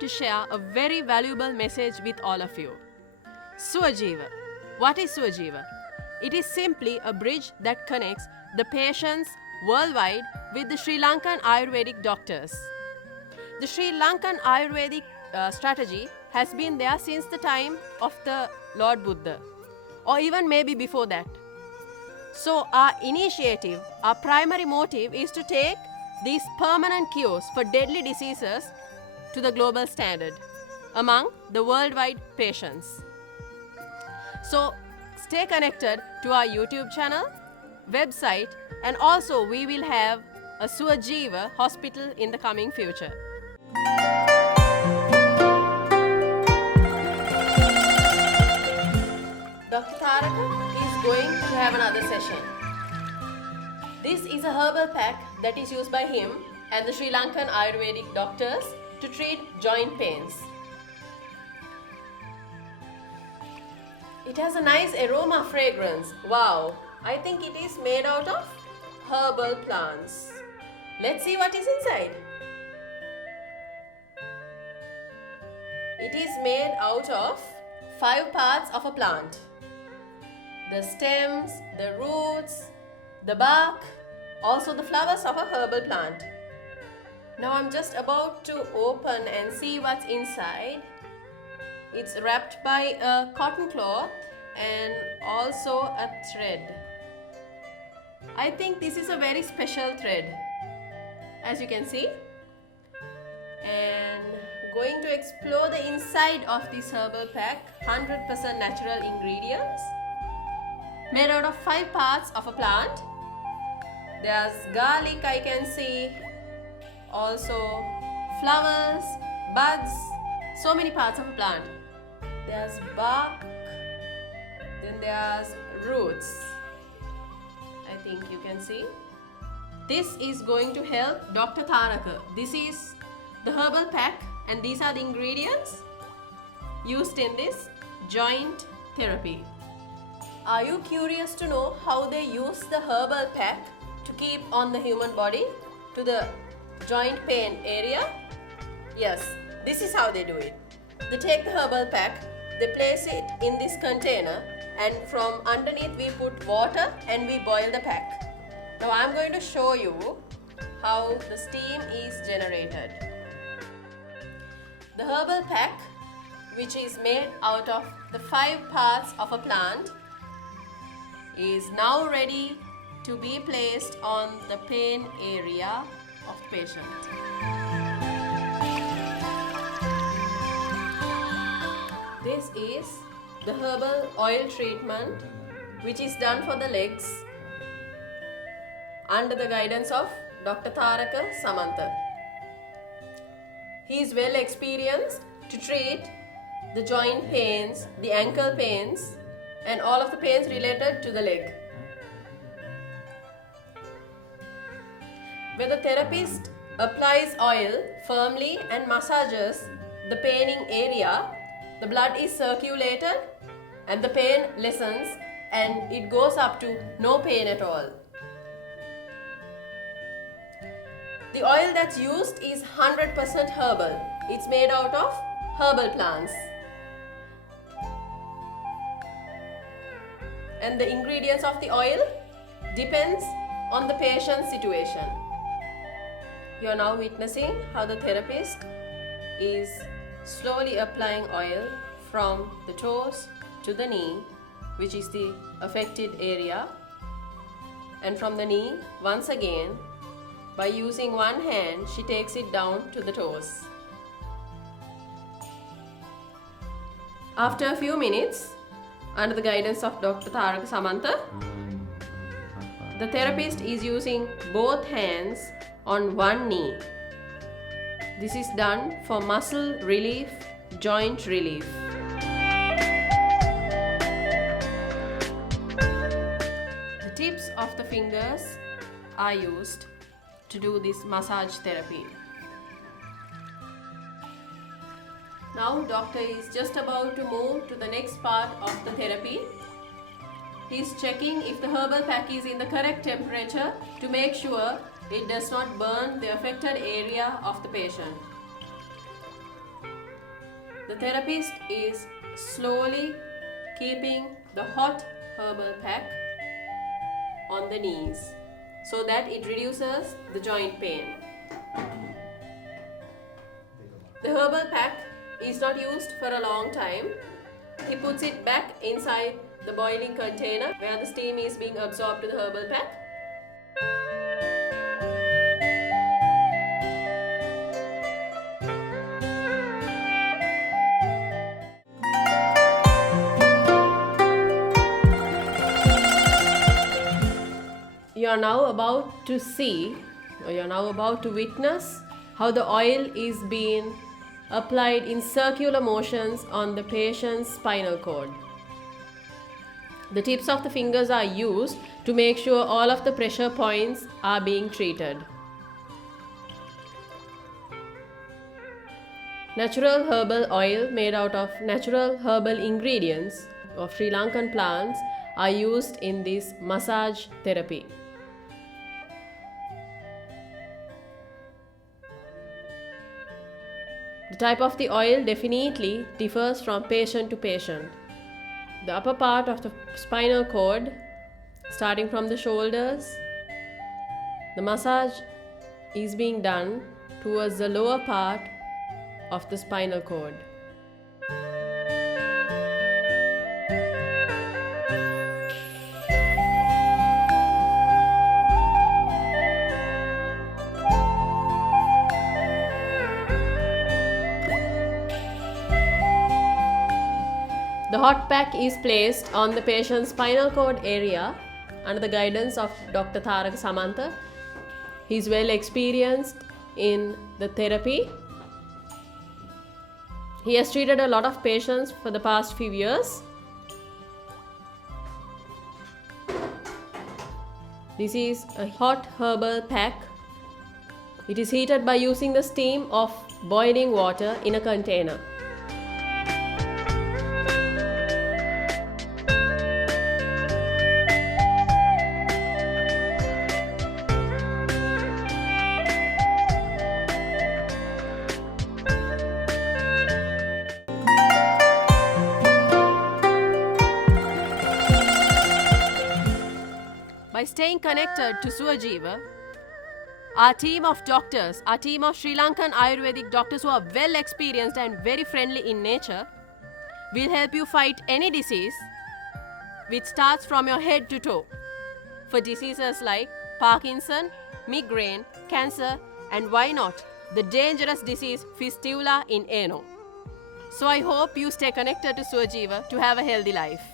to share a very valuable message with all of you. Suajeeva. What is Suajeeva? It is simply a bridge that connects the patients worldwide with the Sri Lankan Ayurvedic doctors. The Sri Lankan Ayurvedic strategy has been there since the time of the Lord Buddha, or even maybe before that. So, our initiative, our primary motive is to take these permanent cures for deadly diseases to the global standard among the worldwide patients. So, stay connected to our YouTube channel, website, and also we will have a Suajeeva hospital in the coming future. Dr. Tharaka is going to have another session. This is a herbal pack that is used by him and the Sri Lankan Ayurvedic doctors to treat joint pains. It has a nice aroma fragrance. Wow, I think it is made out of herbal plants. Let's see what is inside. It is made out of 5 parts of a plant: the stems, the roots, the bark, also the flowers of a herbal plant. Now I'm just about to open and see what's inside. It's wrapped by a cotton cloth and also a thread. I think this is a very special thread, as you can see. And going to explore the inside of this herbal pack. 100% natural ingredients, made out of 5 parts of a plant. There's garlic, I can see, also flowers, buds, so many parts of a plant. There's bark, then there's roots. I think you can see. This is going to help Dr. Tharaka. This is the herbal pack and these are the ingredients used in this joint therapy. Are you curious to know how they use the herbal pack to keep on the human body to the joint pain area? Yes, this is how they do it. They take the herbal pack, they place it in this container, and from underneath we put water and we boil the pack. Now I'm going to show you how the steam is generated. The herbal pack, which is made out of the 5 parts of a plant, is now ready to be placed on the pain area of patient. This is the herbal oil treatment which is done for the legs under the guidance of Dr. Tharaka Samantha. He is well experienced to treat the joint pains, the ankle pains, and all of the pains related to the leg. When the therapist applies oil firmly and massages the paining area, the blood is circulated and the pain lessens and it goes up to no pain at all. The oil that's used is 100% herbal. It's made out of herbal plants. And the ingredients of the oil depends on the patient's situation. You are now witnessing how the therapist is slowly applying oil from the toes to the knee, which is the affected area, and from the knee once again. By using one hand, she takes it down to the toes. After a few minutes, under the guidance of Dr. Tharaka Samantha, the therapist is using both hands on one knee. This is done for muscle relief, joint relief. The tips of the fingers are used to do this massage therapy. Now doctor is just about to move to the next part of the therapy. He is checking if the herbal pack is in the correct temperature to make sure it does not burn the affected area of the patient. The therapist is slowly keeping the hot herbal pack on the knees so that it reduces the joint pain. The herbal pack is not used for a long time. He puts it back inside the boiling container where the steam is being absorbed to the herbal pack. You are now about to see, or you are now about to witness how the oil is being applied in circular motions on the patient's spinal cord. The tips of the fingers are used to make sure all of the pressure points are being treated. Natural herbal oil made out of natural herbal ingredients of Sri Lankan plants are used in this massage therapy. The type of the oil definitely differs from patient to patient. The upper part of the spinal cord, starting from the shoulders, the massage is being done towards the lower part of the spinal cord. The hot pack is placed on the patient's spinal cord area under the guidance of Dr. Tharaka Samantha. He is well experienced in the therapy. He has treated a lot of patients for the past few years. This is a hot herbal pack. It is heated by using the steam of boiling water in a container. By staying connected to Suajeeva, our team of doctors, our team of Sri Lankan Ayurvedic doctors who are well experienced and very friendly in nature, will help you fight any disease which starts from your head to toe. For diseases like Parkinson, migraine, cancer, and why not, the dangerous disease fistula in ano. So I hope you stay connected to Suajeeva to have a healthy life.